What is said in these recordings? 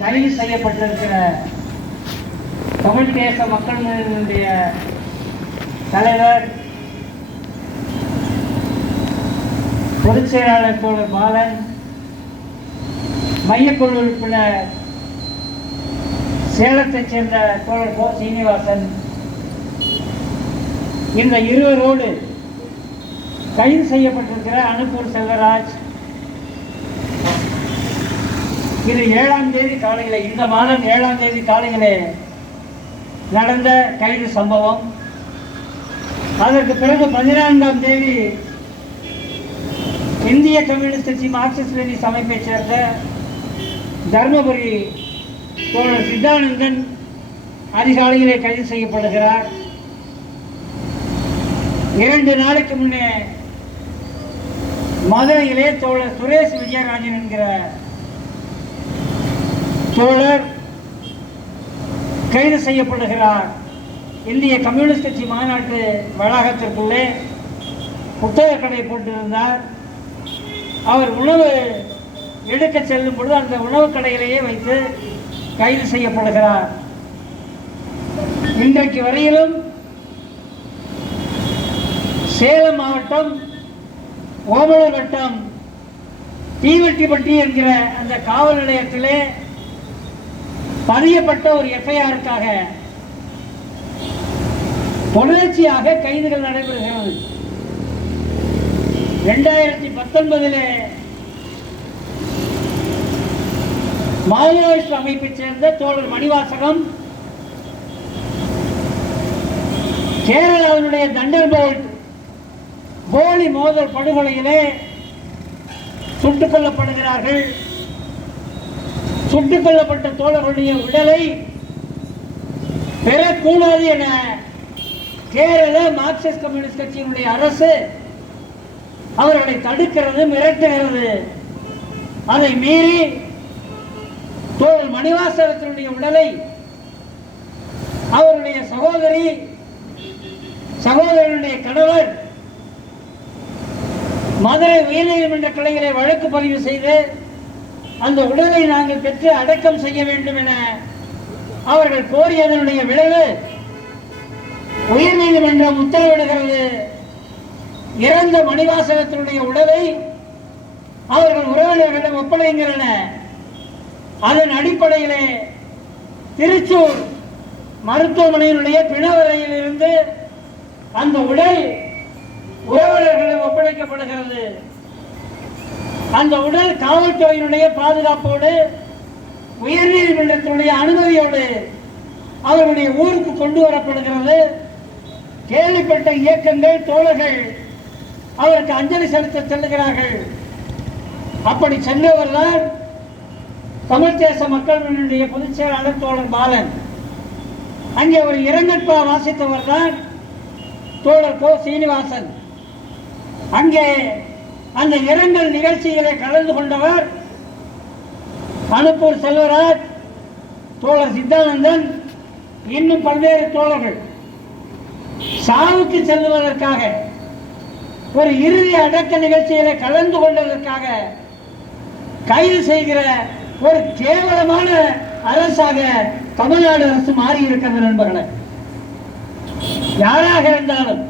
கைது செய்யப்பட்டிருக்கிற தமிழ் தேச மக்கள் முன்னணியினுடைய தலைவர் பொதுச் செயலாளர் தோழர் பாலன், மையக்குழு உறுப்பினர் சேலத்தைச் சேர்ந்த தோழர் கோ சீனிவாசன், இந்த இருவரோடு கைது செய்யப்பட்டிருக்கிற அனுப்பூர் செல்வராஜ், இது 7ஆம் தேதி காலையிலே, இந்த மாதம் 7ஆம் தேதி காலையிலே நடந்த கைது சம்பவம். அதற்கு பிறகு 14ஆம் தேதி இந்திய கம்யூனிஸ்ட் கட்சி மார்க்சிஸ்ட் லெனினிஸ்ட் அமைப்பைச் சேர்ந்த தர்மபுரி தோழர் சித்தானந்தன் அதிகாலையிலே கைது செய்யப்படுகிறார். 2 நாளைக்கு முன்னே மதுரையிலே தோழர் சுரேஷ் விஜயராஜன் என்கிற தோழர் கைது செய்யப்படுகிறார். இந்திய கம்யூனிஸ்ட் கட்சி மாநாட்டு வளாகத்திற்குள்ளே புத்தக கடை போட்டிருந்தார். அவர் உணவு எடுக்க செல்லும் பொழுது அந்த உணவு கடையிலேயே வைத்து கைது செய்யப்படுகிறார். இன்றைக்கு வரையிலும் சேலம் மாவட்டம் ஓமலூர் வட்டம் தீவெட்டிப்பட்டி என்கிற அந்த காவல் நிலையத்திலே பதியப்பட்ட ஒரு எஃப்ஐஆருக்காக தொடர்ச்சியாக கைதுகள் நடைபெறுகிறது. 2019 மாவோயிஸ்ட் அமைப்பைச் சேர்ந்த தோழர் மணிவாசகம் கேரளாவினுடைய தண்டர்போல்ட் போலி மோதல் படுகொலையிலே சுட்டுக் கொல்லப்படுகிறார்கள். சுட்டுக் கொல்லப்பட்ட தோழர்களுடைய உடலை பெறக்கூடாது என கேரள மார்க்சிஸ்ட் கம்யூனிஸ்ட் கட்சியினுடைய அரசு அவர்களை தடுக்கிறது, மிரட்டுகிறது. அதை மீறி தோழர் மணிவாசகத்தினுடைய உடலை அவருடைய சகோதரனுடைய கணவர் மதுரை உயர்நீதிமன்ற கிளையிலே வழக்கு பதிவு செய்து அந்த உடலை நாங்கள் பெற்று அடக்கம் செய்ய வேண்டும் என அவர்கள் கோரியதனுடைய விளைவு உயர்நீதிமன்றம் உத்தரவிடுகிறது. இறந்த மணிவாசகத்தினுடைய உடலை அவர்கள் உறவினர்களிடம் ஒப்படைக்கின்றன. அதன் அடிப்படையிலே திருச்சூர் மருத்துவமனையினுடைய பிணவரையில் இருந்து அந்த உடல் உறவினர்களிடம் ஒப்படைக்கப்படுகிறது. அந்த உடல் காவல்துறையினுடைய பாதுகாப்போடு உயர்நீதிமன்றத்தினுடைய அனுமதியோடு அவர்களுடைய ஊருக்கு கொண்டு வரப்படுகிறது. கேள்விப்பட்ட இயக்கங்கள், தோழர்கள் அவருக்கு அஞ்சலி செலுத்த செல்லுகிறார்கள். அப்படி சென்றவர் தான் தமிழ் தேச மக்கள் முன்னணியுடைய பொதுச் செயலாளர் தோழர் பாலன். அங்கே ஒரு இரங்கற்பா வாசித்தவர் தான் தோழர் கோ சீனிவாசன். அங்கே அந்த இரங்கல் நிகழ்ச்சிகளை கலந்து கொண்டவர் அனுப்பூர் செல்வராஜ், தோழர் சித்தானந்தன், இன்னும் பல்வேறு தோழர்கள். சாவுக்கு செல்வதற்காக ஒரு இறுதி அடக்க நிகழ்ச்சியில கலந்து கொண்டதற்காக கைது செய்கிற ஒரு கேவலமான அரசாக தமிழ்நாடு அரசு மாறி இருக்கிறது. நண்பர்களே, யாராக இருந்தாலும்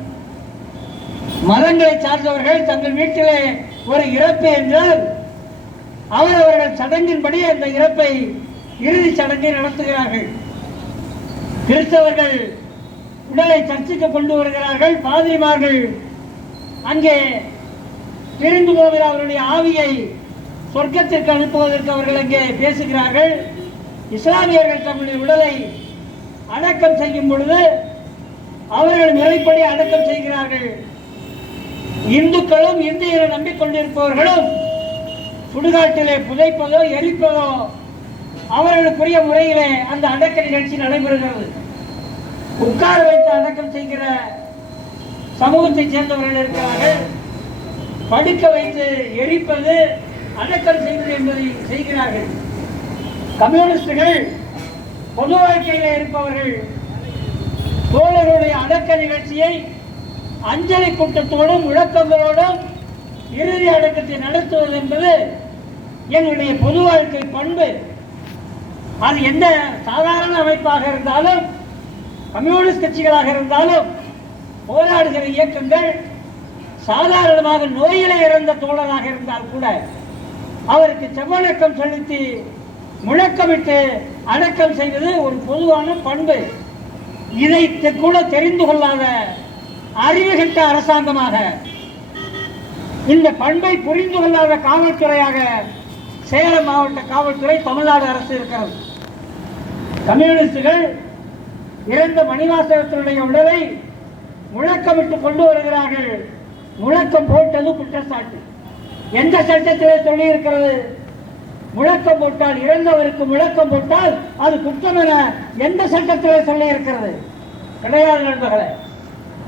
மதங்களை சார்ந்தவர்கள் தங்கள் வீட்டிலே ஒரு இறப்பு என்றால் அவரவர்கள் சடங்கின்படி அந்த இறப்பை இறுதி சடங்கை நடத்துகிறார்கள். கிறிஸ்தவர்கள் உடலை சர்ச்சுக்கு கொண்டு வருகிறார்கள். பாதிரிமார்கள் அங்கே பிரிந்து போகிற அவருடைய ஆவியை சொர்க்கத்திற்கு அனுப்புவதற்கு அவர்கள் அங்கே பேசுகிறார்கள். இஸ்லாமியர்கள் தம்முடைய உடலை அடக்கம் செய்யும் பொழுது அவர்கள் முறைப்படி அடக்கம் செய்கிறார்கள். இந்துக்களும் இந்தியரை நம்பிக்கொண்டிருப்பவர்களும் சுடுகாட்டிலே புதைப்பதோ எரிப்பதோ அவர்களுக்குரிய முறையிலே அந்த அடக்க நிகழ்ச்சி நடைபெறுகிறது. உட்கார வைத்து அடக்கம் செய்கிற சமூகத்தைச் சேர்ந்தவர்கள் இருக்கிறார்கள். படுக்க வைத்து எரிப்பது, அடக்கம் செய்வது என்பதை செய்கிறார்கள். கம்யூனிஸ்டுகள் பொது வாழ்க்கையில் இருப்பவர்கள் தோழர்களுடைய அடக்க நிகழ்ச்சியை அஞ்சலி கூட்டத்தோடும் விளக்கங்களோடும் இறுதி அடக்கத்தை நடத்துவது என்பது எங்களுடைய பொது வாழ்க்கை பண்பு. அது எந்த சாதாரண அமைப்பாக இருந்தாலும், கம்யூனிஸ்ட் கட்சிகளாக இருந்தாலும், போராடுகிற இயக்கங்கள் சாதாரணமாக நோயிலே இறந்த தோழராக இருந்தால் கூட அவருக்கு செவ்வணக்கம் செலுத்தி முழக்கமிட்டு அடக்கம் செய்வது ஒரு பொதுவான பண்பு. இதை கூட தெரிந்து கொள்ளாத அறிவுகட்ட அரசாங்கமாக, இந்த பண்பை புரிந்து கொள்ளாத காவல்துறையாக சேலம் மாவட்ட காவல்துறை தமிழ்நாடு அரசு இருக்கிறது. கம்யூனிஸ்டுகள் இறந்த மணிவாசகத்தினுடைய உடலை முழக்கமிட்டு கொண்டு வருகிறார்கள். முழக்கம் போட்டது குற்றச்சாட்டு. எந்த சட்டத்திலே சொல்லி இருக்கிறது? முழக்கம் போட்டால், இறந்தவருக்கு முழக்கம் போட்டால் அது குற்றம் என எந்த சட்டத்திலே சொல்லி இருக்கிறது? கிடையாது நண்பர்களே.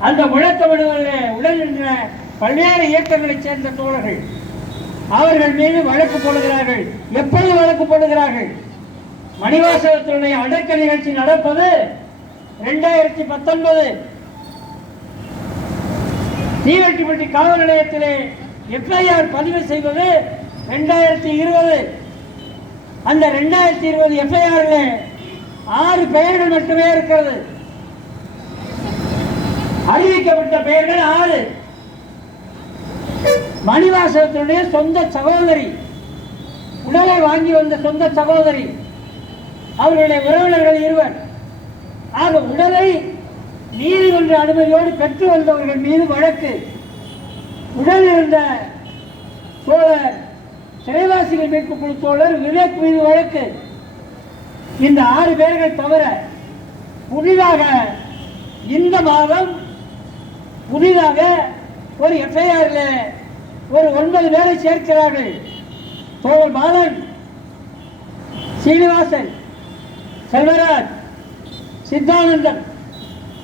அந்த முழக்கமிடுவதிலே உடன் நின்ற பல்வேறு இயக்கங்களைச் சேர்ந்த தோழர்கள் அவர்கள் மீது வழக்கு போடுகிறார்கள். எப்பொழுது வழக்கு போடுகிறார்கள்? மணிவாசகத்தினுடைய அடக்க நிகழ்ச்சி நடப்பது 2019 தீவெட்டிப்பட்டி காவல் நிலையத்திலே எஃப்ஐஆர் பதிவு செய்வது 2020. அந்த 2020 எஃப்ஐஆரில் 6 பெயர்கள் மட்டுமே இருக்கிறது. அறிவிக்கப்பட்ட பெயர்கள் 6. மணிவாசகத்தினுடைய சொந்த சகோதரி, உடலை வாங்கி வந்த சொந்த சகோதரி, அவர்களுடைய உறவினர்கள் 2. ஆக உடலை நீதிமன்ற அனுமதியோடு பெற்று வந்தவர்கள் மீது வழக்கு. உடல் இருந்த தோழர், சிறைவாசிகள் மீட்பு குழு தோழர் விவேக் மீது வழக்கு. இந்த 6 பேர்கள் தவிர புதிதாக இந்த மாதம் புதிதாக ஒரு எஃப்ஐஆரில் ஒரு 9 பேரை சேர்க்கிறார்கள். தோழர் பாலன், சீனிவாசன், செல்வராஜ், சித்தானந்தன்,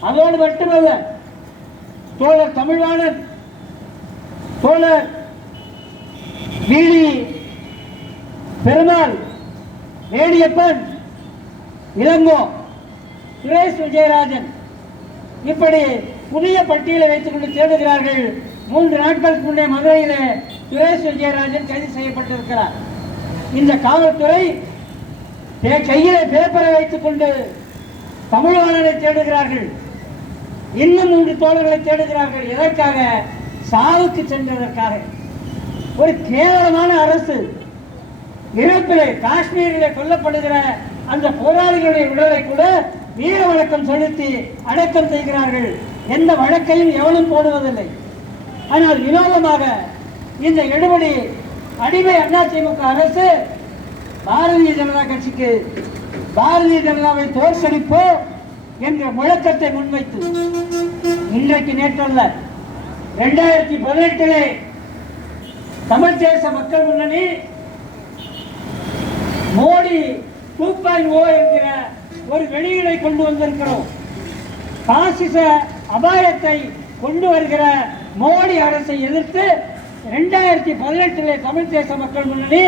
அதோடு மட்டுமல்ல தோழர் தமிழ்வாணன், தோழர் வீடி பெருமாள், வேடியப்பன், இளங்கோ, சுரேஷ் விஜயராஜன், இப்படி புதிய பட்டியலை வைத்துக் கொண்டு தேடுகிறார்கள். 3 நாட்களுக்கு முன்னே மதுரையில் சுரேஷ் விஜயராஜன் கைது செய்யப்பட்டிருக்கிறார். இந்த காவல்துறை கையிலே பேப்பரை வைத்துக் கொண்டு தமிழ்வாணனை தேடுகிறார்கள். இன்னும் 3 தோழர்களை தேடுகிறார்கள். எதற்காக? சாவுக்கு சென்றதற்காக. ஒரு கேவலமான அரசு. இறப்பிலே காஷ்மீரிலே கொல்லப்படுகிற அந்த போராளிகளுடைய உடலை கூட வீர வணக்கம் செலுத்தி அடக்கம் செய்கிறார்கள். எந்த வழக்கையும் எவனும் போடுவதில்லை. ஆனால் வினோதமாக இந்த எடுபடி அடிமை அதிமுக அரசு பாரதிய ஜனதா கட்சிக்கு பாரதிய ஜனதாவை தோற்கடிப்போம் என்ற முழக்கத்தை முன்வைத்து இன்றைக்கு நேற்றல்ல 2018 தமிழ் தேச மக்கள் முன்னணி மோடி 2.0 என்கிற ஒரு வெளியீடை கொண்டு வந்திருக்கிறோம். பாசிச அபாயத்தை கொண்டு வருகிற மோடி அரசை எதிர்த்து 2018 தமிழ் தேச மக்கள் முன்னணி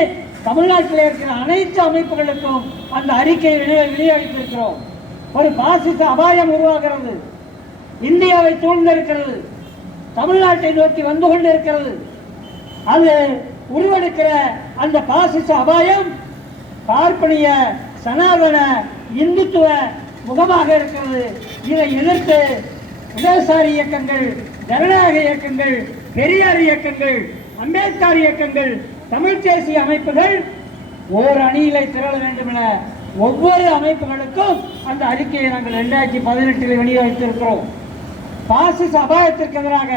தமிழ்நாட்டில் இருக்கிற அனைத்து அமைப்புகளுக்கும் அந்த அறிக்கையை விநியோகித்திருக்கிறோம். ஒரு பாசிச அபாயம் உருவாகிறது, இந்தியாவை சூழ்ந்திருக்கிறது, தமிழ்நாட்டை நோக்கி வந்து கொண்டிருக்கிறது. அது உருவெடுக்கிற அந்த பாசிச அபாயம் பார்ப்பனிய சனாதன இந்துத்துவ முகமாக இருக்கிறது. இதை எதிர்த்து இடதுசாரி இயக்கங்கள், ஜனநாயக இயக்கங்கள், பெரியார் இயக்கங்கள், அம்பேத்கர் இயக்கங்கள், தமிழ் தேசிய அமைப்புகள் ஓர் அணியிலே திரள வேண்டும் என ஒவ்வொரு அமைப்புகளுக்கும் அந்த அறிக்கையை நாங்கள் 2018 விநியோகித்திருக்கிறோம். பாசிச அபாயத்திற்கு எதிராக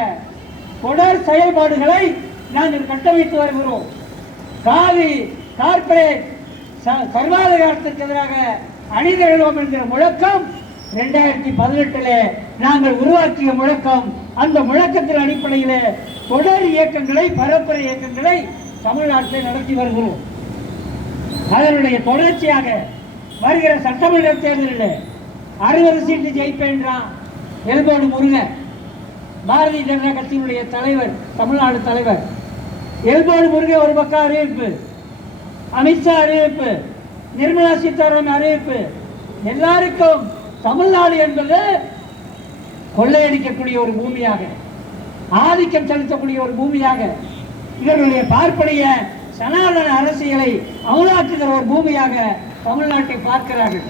தொடர் செயல்பாடுகளை நாங்கள் கட்டமைத்து வருகிறோம். காவி கார்பரேட் சர்வாதிகாரத்திற்கு எதிராக அணிதிரளுவோம் என்கிற முழக்கம் 2018 நாங்கள் உருவாக்கிய முழக்கம். அந்த முழக்கத்தின் அடிப்படையில் தொடர் இயக்கங்களை, பரப்புரை இயக்கங்களை தமிழ்நாட்டில் நடத்தி வருகிறோம். அதனுடைய தொடர்ச்சியாக வருகிற சட்டமன்ற தேர்தலில் 60 சீட்டு ஜெயிப்பேன் என்றான் எல்போடு முருகன், பாரதிய ஜனதா கட்சியினுடைய தலைவர், தமிழ்நாடு தலைவர். எல்போடு முருகன் ஒரு பக்கம் அறிவிப்பு, அமித்ஷா அறிவிப்பு, நிர்மலா சீதாராமன் அறிவிப்பு. எல்லாருக்கும் தமிழ்நாடு என்பது கொள்ளையடிக்கக்கூடிய ஒரு பூமியாக, ஆதிக்கம் செலுத்தக்கூடிய ஒரு பூமியாக, இவர்களுடைய பார்ப்பனிய சனாதன அரசியலை அமலாக்குகிற ஒரு பூமியாக தமிழ்நாட்டை பார்க்கிறார்கள்.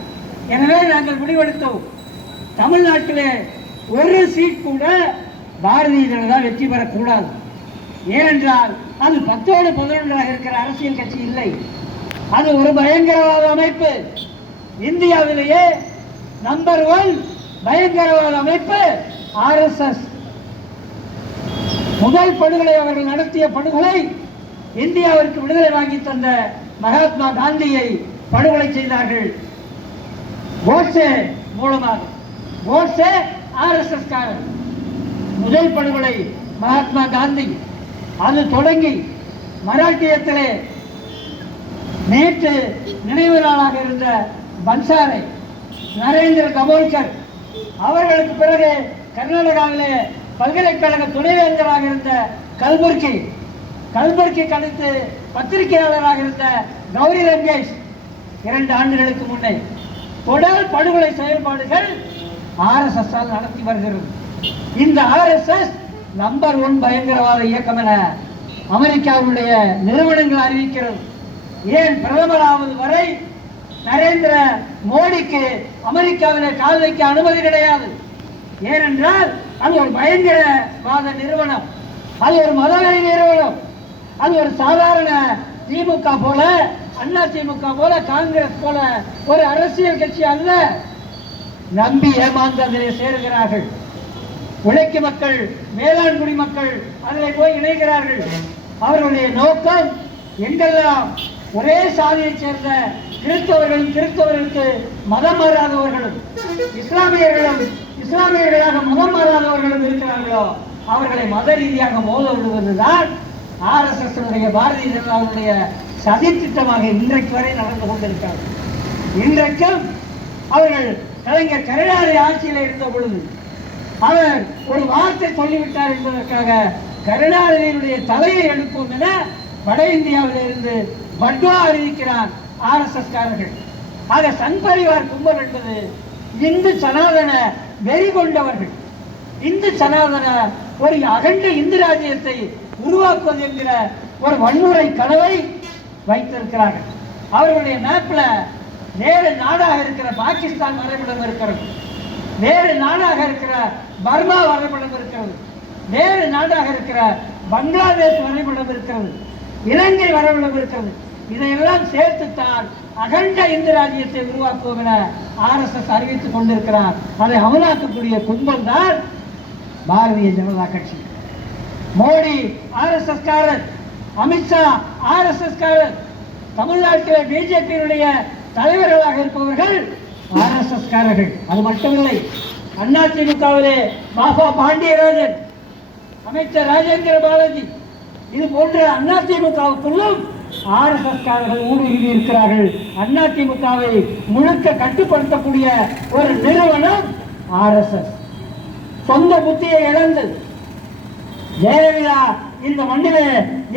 எனவே நாங்கள் முடிவெடுத்தோம், தமிழ்நாட்டிலே ஒரு சீட் கூட பாரதிய ஜனதா வெற்றி பெறக்கூடாது. ஏனென்றால் அது 10ஓடு 11ஆக இருக்கிற அரசியல் கட்சி இல்லை, அது ஒரு பயங்கரவாத அமைப்பு. இந்தியாவிலேயே நம்பர் 1 பயங்கரவாத அமைப்பு RSS. முதல் படுகொலை அவர்கள் நடத்திய படுகொலை இந்தியாவிற்கு விடுதலை வாங்கி தந்த மகாத்மா காந்தியை படுகொலை செய்தார்கள் கோட்சே மூலமாக. கோட்சே RSS காரர். முதல் படுகொலை மகாத்மா காந்தி. அது தொடங்கி மராட்டியத்திலே நேற்று நினைவு நாளாக இருந்த பன்சாரை, நரேந்திர தபோல்கர், அவர்களுக்கு பிறகு கர்நாடகாவிலே பல்கலைக்கழக துணைவேந்தராக இருந்த கல்புர்கி கழித்து பத்திரிகையாளராக இருந்த கௌரி லங்கேஷ் 2 ஆண்டுகளுக்கு முன்னே தொடர் படுகொலை செயல்பாடுகள் RSS நடத்தி வருகிறது. இந்த RSS நம்பர் 1 பயங்கரவாத இயக்கம் என அமெரிக்காவுடைய நிறுவனங்கள் அறிவிக்கிறது. ஏன் பிரதமராவது வரை நரேந்திர மோடிக்கு அமெரிக்காவிலே கால் வைக்க அனுமதி கிடையாது. ஏனென்றால் அது ஒரு பயங்கரவாத நிறுவனம், அது ஒரு மதவெறி நிறுவனம், அது ஒரு சாதாரண திமுக போல, அண்ணா திமுக போல, காங்கிரஸ் போல ஒரு அரசியல் கட்சி அல்ல. நம்பி ஏமாந்து அதிலே சேருகிறார்கள். உழைக்கும் மக்கள், வேளாண்குடி மக்கள் அதில் போய் இணைகிறார்கள். அவர்களுடைய நோக்கம் எங்கெல்லாம் ஒரே சாதியைச் சேர்ந்த கிறிஸ்தவர்களுக்கு மதம் மாறாதவர்களும், இஸ்லாமியர்களாக மதம் மாறாதவர்களும் இருக்கிறார்களோ அவர்களை மத ரீதியாக மோத விடுவதுதான் RSS பாரதிய ஜனதாவுடைய சதித்திட்டமாக இன்றைக்கு வரை நடந்து கொண்டிருக்கிறது. இன்றைக்கும் அவர்கள் கலைஞர் கருணாநிதி ஆட்சியில் இருந்த பொழுது அவர் ஒரு வார்த்தை சொல்லிவிட்டார் என்பதற்காக கருணாநிதியினுடைய தலையை எடுப்போம் என வட இந்தியாவில் இருந்து பட்வா அறிவிக்கிறார் RSS காரர்கள். ஆக சங்பரிவார் கும்பல் என்பது இந்து சனாதன வெறி கொண்டவர்கள். இந்து சனாதன ஒரு அகண்ட இந்து ராஜ்யத்தை உருவாக்குவது என்கிற ஒரு வன்முறை கனவை வைத்திருக்கிறார்கள். அவர்களுடைய மேப்ல வேறு நாடாக இருக்கிற பாகிஸ்தான் வரைபடம் இருக்கிறது, வேறு நாடாக இருக்கிற பர்மா வரைபடம் இருக்கிறது, வேறு நாடாக இருக்கிற பங்களாதேஷ் வரைபடம் இருக்கிறது, இலங்கை வரைபடம் இருக்கிறது. இதையெல்லாம் சேர்த்துத்தான் அகண்ட இந்து ராஜ்யத்தை உருவாக்குவோம் என RSS அறிவித்துக் கொண்டிருக்கிறார். அதை அமலாக்கக்கூடிய கும்பல் தான் பாரதிய ஜனதா கட்சி. மோடி RSS காரர், அமித்ஷா RSS காரர், தமிழ்நாட்டில் பிஜேபியினுடைய தலைவர்களாக இருப்பவர்கள் RSS காரர்கள். அது மட்டுமில்லை, அதிமுகவிலே பாபா பாண்டியராஜன், அமைச்சர் ராஜேந்திர பாலாஜி, இது போன்ற அதிமுகவுக்குள்ளும் RSS காரர்கள் ஊடுருவி இருக்கிறார்கள். அதிமுகவை முழுக்க கட்டுப்படுத்தக்கூடிய ஒரு நிறுவனம் RSS. சொந்த புத்தியை இழந்து ஜெயலலிதா இந்த மண்ணிலே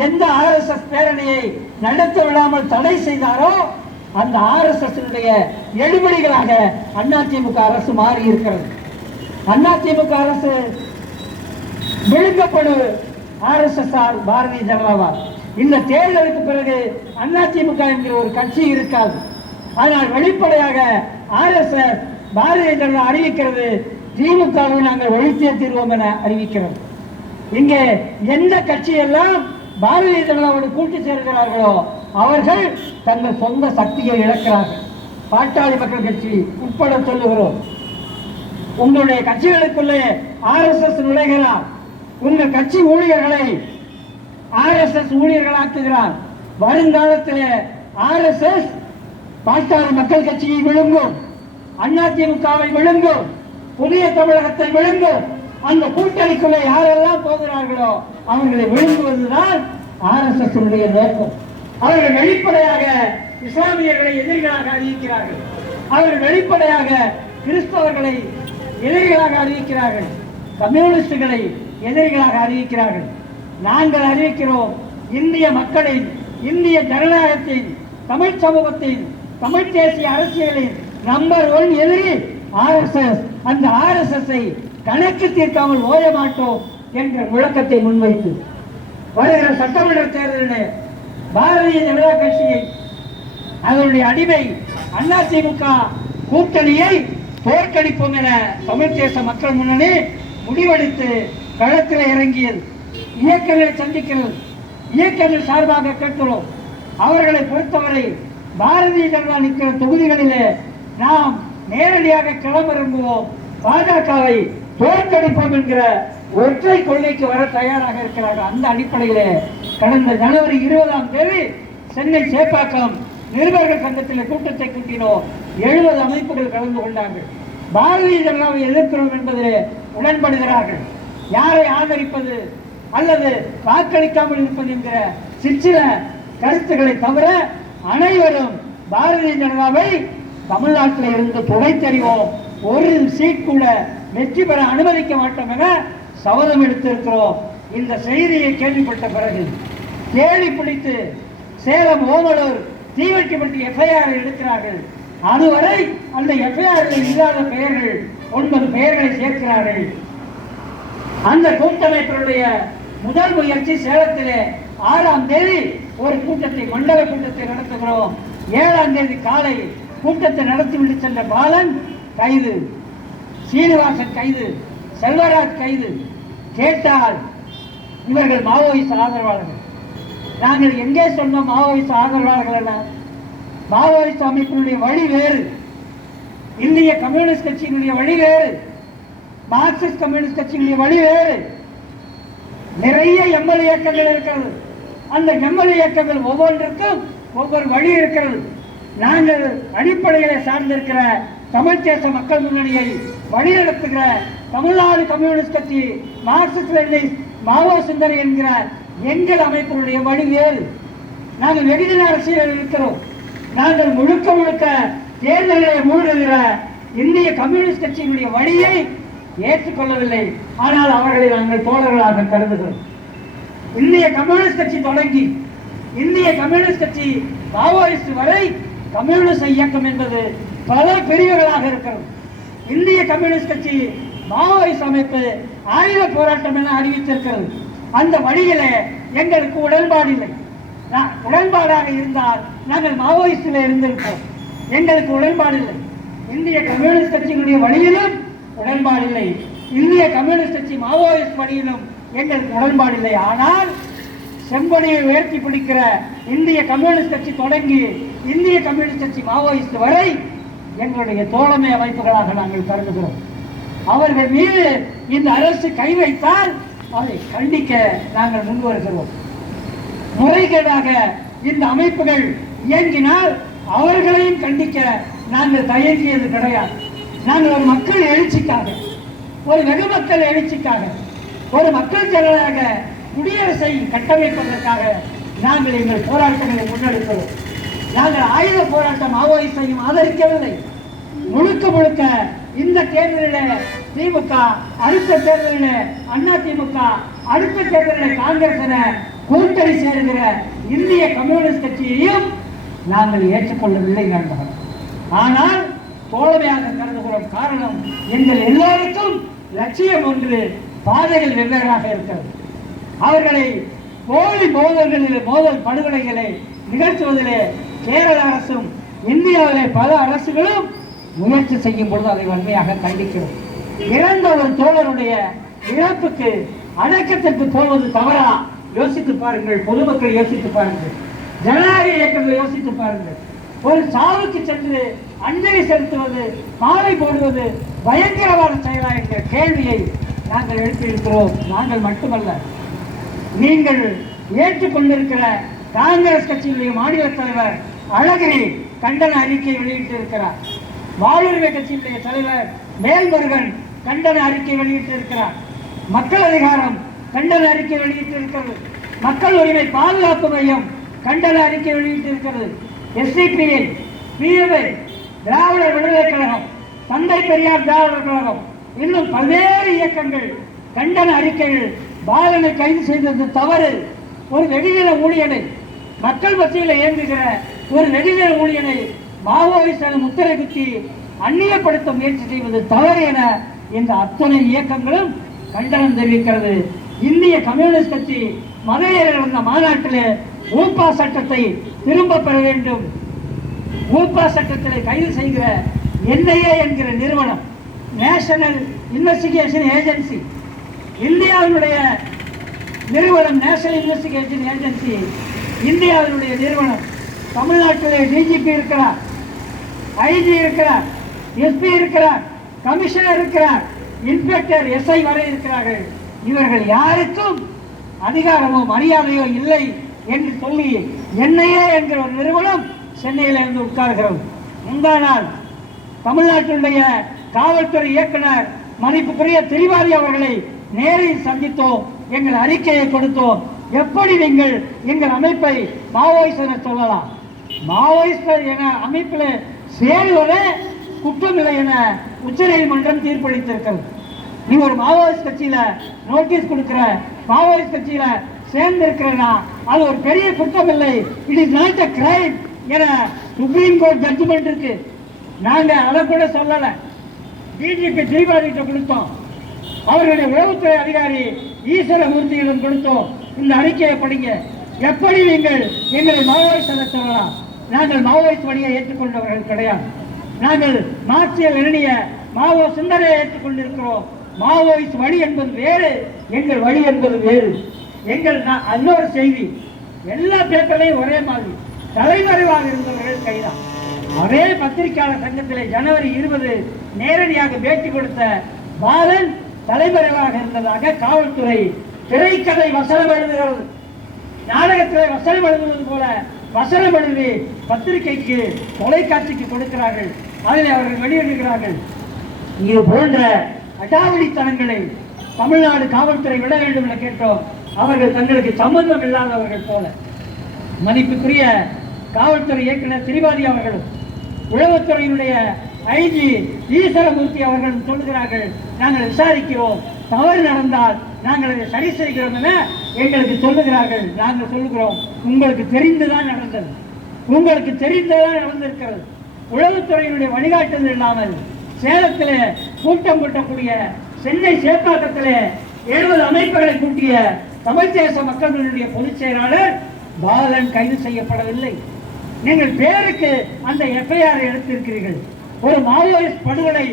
எந்த RSS பேரணியை நடத்த விடாமல் தடை செய்தாரோ அந்த RSS எடுபடிகளாக அதிமுக அரசு மாறி இருக்கிறது. அதிமுக அரசு விழுங்கப்படு RSS பாரதிய ஜனதாவால். இந்த தேர்தலுக்கு பிறகு அதிமுக என்கிற ஒரு கட்சி இருக்காது. ஆனால் வெளிப்படையாக RSS பாரதிய ஜனதா அறிவிக்கிறது, திமுகவை நாங்கள் ஒழித்தே தீர்வோம் என அறிவிக்கிறது. இங்கே எந்த கட்சியெல்லாம் பாரதிய ஜனதாவோடு கூட்டி சேர்கிறார்களோ அவர்கள் தங்கள் சொந்த சக்தியை இழக்கிறார்கள். பாட்டாளி மக்கள் கட்சி உட்பட சொல்லுகிறோம், உங்களுடைய கட்சிகளுக்குள்ளே RSS நுழைகிறார், உங்கள் கட்சி ஊழியர்களை RSS ஊழியர்களாக்குகிறார். வருங்காலத்தில் RSS பாட்டாளி மக்கள் கட்சியை விழுங்கும், அதிமுகவை விழுங்கும், புதிய தமிழகத்தை விழுங்கும். அந்த கூட்டணிக்குள்ளே யாரெல்லாம் போகிறார்களோ அவர்களை விழுங்குவதுதான் RSS நோக்கம். அவர்கள் வெளிப்படையாக இஸ்லாமியர்களை எதிரிகளாக அறிவிக்கிறார்கள், அவர்கள் வெளிப்படையாக கிறிஸ்தவர்களை எதிரிகளாக அறிவிக்கிறார்கள், கம்யூனிஸ்டுகளை எதிரிகளாக அறிவிக்கிறார்கள். நாங்கள் அறிவிக்கிறோம், இந்திய மக்களின், இந்திய ஜனநாயகத்தின், தமிழ் சமூகத்தின், தமிழ் தேசிய அரசியலின் நம்பர் 1 எதிரி RSS. அந்த RSS-ஐ கணக்கு தீர்க்காமல் ஓய மாட்டோம் என்ற முழக்கத்தை முன்வைத்து வருகிற சட்டமன்ற தேர்தலில் பாரதிய ஜனதா கட்சியை அதனுடைய அடிமை அதிமுக கூட்டணியை தோற்கடிப்போம் என தமிழ் தேச மக்கள் முன்னணி முடிவெடுத்து களத்தில் இறங்கியது. இயக்கங்களை சந்திக்கிறது. இயக்கங்கள் சார்பாக கேட்கிறோம். அவர்களை பொறுத்தவரை பாரதிய ஜனதா நிற்கிற தொகுதிகளிலே நாம் நேரடியாக களமிறங்குவோம், பாஜகவை தோற்கடிப்போம் என்கிற ஒற்றை கொள்கைக்கு வர தயாராக இருக்கிறார்கள். அந்த அடிப்படையில் கடந்த ஜனவரி 20ஆம் தேதி சென்னை சேப்பாக்கம் நிருபர்கள் சங்கத்தில் கூட்டத்தை கூட்டினோம். 70 அமைப்புகள் கலந்து கொண்டார்கள். பாரதிய ஜனதாவை எதிர்க்கிறோம் என்பதில் உடன்படுகிறார்கள். யாரை ஆதரிப்பது அல்லது வாக்களிக்காமல் இருப்பது என்கிற சிற்சில கருத்துக்களை தவிர அனைவரும் பாரதிய ஜனதாவை தமிழ்நாட்டில் இருந்து துடைத்தறிவோம், ஒரு சீட் கூட வெற்றி பெற அனுமதிக்க மாட்டோம் என சபதம் எடுத்திருக்கிறோம். இந்த செய்தியை கேள்விப்பட்ட பிறகு தேடி பிடித்து சேலம் ஓமலூர் தீவட்டிப்பட்டி எஃப்ஐஆர் எடுக்கிறார்கள். அதுவரை அந்த எஃப்ஐஆரில் இல்லாத பெயர்கள் 9 பெயர்களை சேர்க்கிறார்கள். அந்த கூட்டமைப்பினுடைய முதல் முயற்சி சேலத்திலே 6ஆம் தேதி ஒரு கூட்டத்தை, மண்டல கூட்டத்தை நடத்துகிறோம். 7ஆம் தேதி காலை கூட்டத்தை நடத்திவிட்டு சென்ற பாலன் கைது, சீனிவாசன் கைது, செல்வராஜ் கைது. கேட்டால் இவர்கள் மாவோயிஸ்ட் ஆதரவாளர்கள். நாங்கள் எங்கே சொன்னோம் மாவோயிஸ்ட் ஆதரவாளர்கள் என? மாவோயிஸ்ட் அமைப்பினுடைய வழி வேறு, இந்திய கம்யூனிஸ்ட் கட்சியினுடைய வழி வேறு, மார்க்சிஸ்ட் கம்யூனிஸ்ட் கட்சியினுடைய வழி வேறு. நிறைய எம்எல்ஏ இயக்கங்கள் இருக்கிறது. அந்த எம்எல்ஏ இயக்கங்கள் ஒவ்வொன்றுக்கும் ஒவ்வொரு வழி இருக்கிறது. நாங்கள் அடிப்படைகளை சார்ந்திருக்கிற தமிழ் தேச மக்கள் முன்னணியை வழிநடத்துகிற தமிழ்நாடு கம்யூனிஸ்ட் கட்சி, மார்க்சிஸ்ட் லெனினிஸ்ட் மாவோ சிந்தனை என்கிற எங்கள் அமைப்பினுடைய வழி வேறு. நாங்கள் வெகுஜன அரசியலில் இருக்கிறோம். நாங்கள் முழுக்க முழுக்க தேர்தலை மூடுகிற இந்திய கம்யூனிஸ்ட் கட்சியினுடைய வழியை ஏற்றுக்கொள்ளவில்லை. ஆனால் அவர்களை நாங்கள் தோழர்களாக கருதுகிறோம். இந்திய கம்யூனிஸ்ட் கட்சி தொடங்கி இந்திய கம்யூனிஸ்ட் கட்சி மாவோயிஸ்ட் வரை கம்யூனிஸ்ட் இயக்கம் என்பது பல பிரிவுகளாக இருக்கிறது. இந்திய கம்யூனிஸ்ட் கட்சி மாவோயிஸ்ட் அமைப்பு ஆயுத போராட்டம் என அறிவித்திருக்கிறது. அந்த வழியிலே எங்களுக்கு உடன்பாடு இல்லை. உடன்பாடாக இருந்தால் நாங்கள் மாவோயிஸ்டில் இருந்திருப்போம். எங்களுக்கு உடன்பாடு இல்லை. இந்திய கம்யூனிஸ்ட் கட்சியினுடைய வழியிலும் உடன்பாடு இல்லை. இந்திய கம்யூனிஸ்ட் கட்சி மாவோயிஸ்ட் வழியிலும் எங்களுக்கு உடன்பாடு இல்லை. ஆனால் செம்பொடியை உயர்த்தி பிடிக்கிற இந்திய கம்யூனிஸ்ட் கட்சி தொடங்கி இந்திய கம்யூனிஸ்ட் கட்சி மாவோயிஸ்ட் வரை எங்களுடைய தோழமை அமைப்புகளாக நாங்கள் கருதுகிறோம். அவர்கள் மீது இந்த அரசு கை வைத்தால் அதை கண்டிக்க நாங்கள் முன் வருகிறோம். முறைகேடாக இந்த அமைப்புகள் இயங்கினால் அவர்களையும் கண்டிக்க நாங்கள் தயங்கியது கிடையாது. நாங்கள் ஒரு மக்கள் எழுச்சிக்காக, ஒரு வெகு மக்கள் எழுச்சிக்காக, ஒரு மக்கள் திரளாக குடியரசை கட்டமைப்பதற்காக நாங்கள் எங்கள் போராட்டங்களை முன்னெடுக்கிறோம். நாங்கள் ஆயுத போராட்டம் மாவோயிஸ்டையும் ஆதரிக்கவில்லை. முழுக்க முழுக்க இந்த தேர்தலில் திமுக, அடுத்த தேர்தலில் அதிமுக, அடுத்த தேர்தலில் காங்கிரஸ் என கூட்டணி சேர்கிற இந்திய கம்யூனிஸ்ட் கட்சியையும் நாங்கள் ஏற்றுக்கொள்ளவில்லை நண்பர்கள். ஆனால் தோழமையாக கருதுகிறோம். காரணம், எங்கள் எல்லோருக்கும் லட்சியம் ஒன்று, பாதைகள் வெவ்வேறாக இருக்கிறது. அவர்களை போலி மோதல் படுகொலைகளை நிகழ்த்துவதிலே கேரள அரசும் இந்தியாவிலே பல அரசுகளும் முயற்சி செய்யும் பொழுது அதை வன்மையாக கண்டிக்கிறோம். இறந்த ஒரு தோழருடைய இழப்புக்கு அடக்கத்திற்கு போவது தவறா? யோசித்து பாருங்கள். பொதுமக்கள் யோசித்து பாருங்கள். ஜனநாயக இயக்கங்கள் யோசித்து பாருங்கள். ஒரு சாவுக்கு சென்று அஞ்சலி செலுத்துவது, மாலை போடுவது பயங்கரவாத செயலா என்ற கேள்வியை நாங்கள் எழுப்பியிருக்கிறோம். நாங்கள் மட்டுமல்ல, நீங்கள் ஏற்றுக்கொண்டிருக்கிற காங்கிரஸ் கட்சியினுடைய மாநில தலைவர் அழகிரி கண்டன அறிக்கை வெளியிட்டிருக்கிறார். வாழ்வுரிமை கட்சியினுடைய தலைவர் மேல்முருகன் கண்டன அறிக்கை வெளியிட்டிருக்கிறார். மக்கள் அதிகாரம் கண்டன அறிக்கை வெளியிட்டிருக்கிறது. மக்கள் உரிமை பாதுகாப்பு மையம் கண்டன அறிக்கை வெளியிட்டிருக்கிறது. எஸ்டிபிஎல், பிஎம்ஐ, திராவிடர் விடுதலை கழகம், தந்தை பெரியார் திராவிடர் கழகம், இன்னும் பல்வேறு இயக்கங்கள் கண்டன அறிக்கைகள். பாலனை கைது செய்தது தவறு. ஒரு வெகுஜன ஊழியனை, மக்கள் மத்தியில் இயங்குகிற ஒரு வெகுஜன ஊழியனை மாவோயிஸ்ட் முத்திரை குத்தி அந்நியப்படுத்த முயற்சி செய்வது தவறு என இந்த அத்தனை இயக்கங்களும் கண்டனம் தெரிவிக்கிறது. இந்திய கம்யூனிஸ்ட் கட்சி மதுரையில் நடந்த மாநாட்டில் ஊப்பா சட்டத்தை திரும்ப பெற வேண்டும், பூப்பா சட்டத்தில் கைது செய்கிற NIA என்கிற நிறுவனம், நேஷனல் இன்வெஸ்டிகேஷன் ஏஜென்சி, இந்தியாவினுடைய நிறுவனம். நேஷனல் இன்வெஸ்டிகேஷன் ஏஜென்சி இந்தியாவினுடைய நிறுவனம். தமிழ்நாட்டிலே DGP இருக்கிறார், IG இருக்கிறார், SP இருக்கிறார், கமிஷனர் இருக்கிறார், இன்ஸ்பெக்டர் SI வரை இருக்கிறார்கள். இவர்கள் யாருக்கும் அதிகாரமோ மரியாதையோ இல்லை என்று சொல்லி NIA என்கிற ஒரு நிறுவனம் சென்னையில் இருந்து உட்கார்கிறது. முந்தா நாள் தமிழ்நாட்டினுடைய காவல்துறை இயக்குனர் மதிப்புக்குரிய திரிபாதி அவர்களை நேரில் சந்தித்தோம், எங்கள் அறிக்கையை கொடுத்தோம். எப்படி நீங்கள் எங்கள் அமைப்பை மாவோயிஸ்ட் என சொல்லலாம்? மாவோயிஸ்ட் என அமைப்பில் சேர்வதே குற்றமில்லை என உச்சநீதிமன்றம் தீர்ப்பளித்திருக்கிறது. நீ ஒரு மாவோயிஸ்ட் கட்சியில நோட்டீஸ் கொடுக்கிற, மாவோயிஸ்ட் கட்சியில சேர்ந்து இருக்கிறனா அது ஒரு பெரிய குற்றம் இல்லை, it is not a crime என சுப்ரீம் கோர்ட் ஜட்ஜ்மெண்ட் இருக்கு. நாங்க அதை கூட சொல்லல. DGP திரிபாதிகிட்ட கொடுத்தோம், அவர்களுடைய உளவுத்துறை அதிகாரி ஈஸ்வரமூர்த்தியிடம் கொடுத்தோம். இந்த அறிக்கையை படிங்க. எப்படி நீங்கள் எங்களை மாவோயிஸ்ட் என சொல்லலாம்? நாங்கள் மாவோயிஸ்ட் வழியை ஏற்றுக்கொண்டவர்கள் கிடையாது. நாங்கள் மார்க்சிய லெனினிய மாவோ சிந்தனையை ஏற்றுக்கொண்டிருக்கிறோம். மாவோயிஸ்ட் வழி என்பது வேறு, எங்கள் வழி என்பது வேறு. எங்கள் இன்னொரு செய்தி, எல்லா பேப்பர்லையும் ஒரே மாதிரி தலைமறைவாக இருந்தவர்கள் கைதான். அதே பத்திரிகையாளர் சங்கத்திலே ஜனவரி 20 நேரடியாக பேட்டி கொடுத்த பாலன் தலைமறைவாக இருந்ததாக காவல்துறை திரைக்கதை வசனம் எழுதுகிறது. நாடகத்திலே வசனம் எழுதுவது போல வசனம் எழுதி பத்திரிகைக்கு தொலைக்காட்சிக்கு கொடுக்கிறார்கள். அதில் அவர்கள் வெளியிடுகிறார்கள். இது போன்ற அடாவடித்தனங்களை தமிழ்நாடு காவல்துறை விட வேண்டும் என கேட்டோம். அவர்கள் தங்களுக்கு சம்பந்தம் இல்லாதவர்கள் போல. மதிப்புக்குரிய காவல்துறை இயக்குனர் திரிபாதி அவர்களும் உளவுத்துறையினுடைய IG ஈஸ்வரமூர்த்தி அவர்கள் சொல்லுகிறார்கள், நாங்கள் விசாரிக்கிறோம், தவறு நடந்தால் நாங்கள் அதை சரி செய்கிறோம் என எங்களுக்கு சொல்லுகிறார்கள். நாங்கள் சொல்லுகிறோம், உங்களுக்கு தெரிந்துதான் நடந்தது, உங்களுக்கு தெரிந்ததான் நடந்திருக்கிறது. உளவுத்துறையினுடைய வழிகாட்டுதல் இல்லாமல் சேலத்திலே கூட்டம் கூட்டக்கூடிய, சென்னை சேப்பாக்கத்திலே 70 அமைப்புகளை கூட்டிய தமிழ் தேச மக்களுடைய பொதுச் செயலாளர் பாலன் கைது செய்யப்படவில்லை. நீங்கள் பேருக்கு அந்த FIR எடுத்திருக்கிறீர்கள். ஒரு மாவோயிஸ்ட் படுகொலை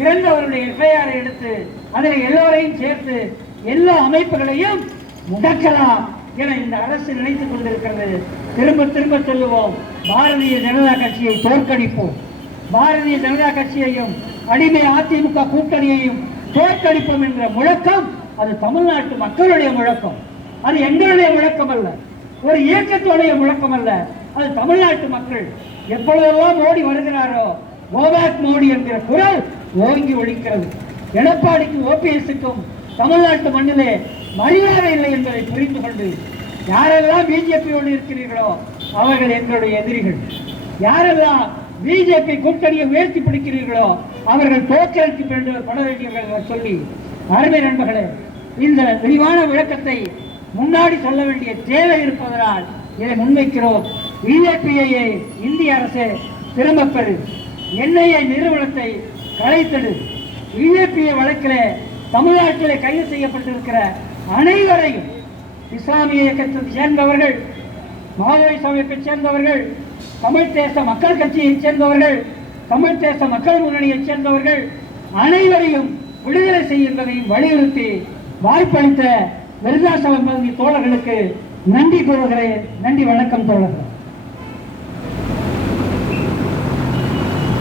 இறந்தவருடைய FIR எடுத்து அதில் எல்லோரையும் சேர்த்து எல்லா அமைப்புகளையும் முடக்கலாம் என இந்த அரசு நினைத்துக் கொண்டிருக்கிறது. திரும்ப திரும்ப சொல்லுவோம், பாரதிய ஜனதா கட்சியை தோற்கடிப்போம். பாரதிய ஜனதா கட்சியையும் அடிமை அதிமுக கூட்டணியையும் தோற்கடிப்போம் என்ற முழக்கம் அது தமிழ்நாட்டு மக்களுடைய முழக்கம். அது எங்களுடைய முழக்கம் அல்ல, ஒரு இயக்கத்துடைய முழக்கம் அல்ல. அது தமிழ்நாட்டு மக்கள் எப்பொழுதெல்லாம் மோடி வருகிறாரோ கோபேக் மோடி என்கிற குரல் ஓங்கி ஒழிக்கிறது. எடப்பாடிக்கு OPSக்கும் தமிழ்நாட்டு மண்ணிலே மரியாதை இல்லை என்பதை புரிந்து கொண்டு யாரெல்லாம் பிஜேபியோடு இருக்கிறீர்களோ அவர்கள் எங்களுடைய எதிரிகள். யாரெல்லாம் பிஜேபி கூட்டணியை உயர்த்தி பிடிக்கிறீர்களோ அவர்கள் தோற்கடிக்கப்பட வேண்டியவர்கள் சொல்லி, அருமை நண்பர்களே, இந்த விரிவான விளக்கத்தை முன்னாடி சொல்ல வேண்டிய தேவை இருப்பதனால் இதை முன்வைக்கிறோம். பிஜேபியை இந்திய அரசு திரும்பப் பெறு, NIA நிறுவனத்தை கலைத்தது. பிஜேபி வழக்கில் தமிழ்நாட்டிலே கைது செய்யப்பட்டிருக்கிற அனைவரையும், இஸ்லாமிய இயக்கத்தை சேர்ந்தவர்கள், மாவோயிஸ்ட் அமைப்பை சேர்ந்தவர்கள், தமிழ் தேச மக்கள் கட்சியை சேர்ந்தவர்கள், தமிழ் தேச மக்கள் முன்னணியை சேர்ந்தவர்கள் அனைவரையும் விடுதலை செய்கின்றதையும் வலியுறுத்தி வாய்ப்பளித்த விருதாசலம் பகுதி தோழர்களுக்கு நன்றி கூறுகிறேன். நன்றி, வணக்கம் தோழர்கள்.